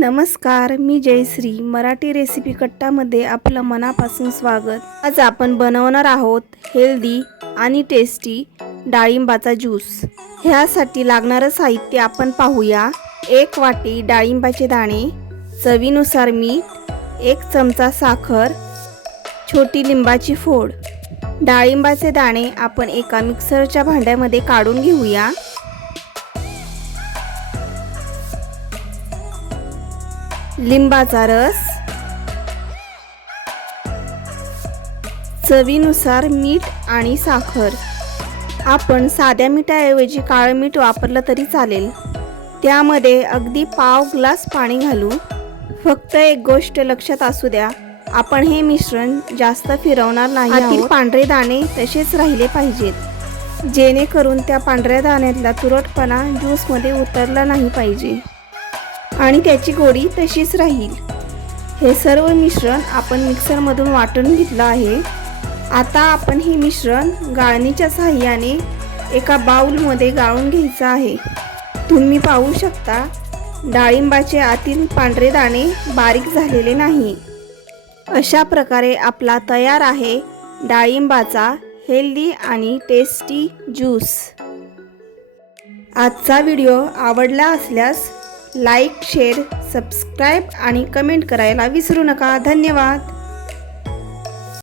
नमस्कार मी जयश्री. मराठी रेसिपी कट्टामध्ये आपलं मनापासून स्वागत. आज आपण बनवणार आहोत हेल्दी आणि टेस्टी डाळिंबाचा ज्यूस. ह्यासाठी लागणारं साहित्य आपण पाहूया. एक वाटी डाळिंबाचे दाणे चवीनुसार मीठ एक चमचा साखर छोटी लिंबाची फोड. डाळिंबाचे दाणे आपण एका मिक्सरच्या भांड्यामध्ये काढून घेऊया. लिंबाचा रस चवीनुसार मीठ आणि साखर. आपण साध्या मिठाऐवजी काळं मीठ वापरलं तरी चालेल. त्यामध्ये अगदी पाव ग्लास पाणी घालू. फक्त एक गोष्ट लक्षात असू द्या आपण हे मिश्रण जास्त फिरवणार नाही पांढरे दाणे तसेच राहिले पाहिजेत जेणेकरून त्या पांढऱ्या दाण्यातला तुरटपणा ज्यूसमध्ये उतरला नाही पाहिजे. आणि त्याची गोडी तशीच राहील. हे सर्व मिश्रण आपण मिक्सरमधून वाटून घेतलं आहे. आता आपण हे मिश्रण गाळणीच्या सहाय्याने एका बाऊलमध्ये गाळून घ्यायचं आहे. तुम्ही पाहू शकता डाळिंबाचे आतील पांढरे दाणे बारीक झालेले नाही. अशा प्रकारे आपला तयार आहे डाळिंबाचा हेल्दी आणि टेस्टी ज्यूस. आजचा व्हिडिओ आवडला असल्यास लाईक शेअर सबस्क्राईब आणि कमेंट करायला विसरू नका. धन्यवाद.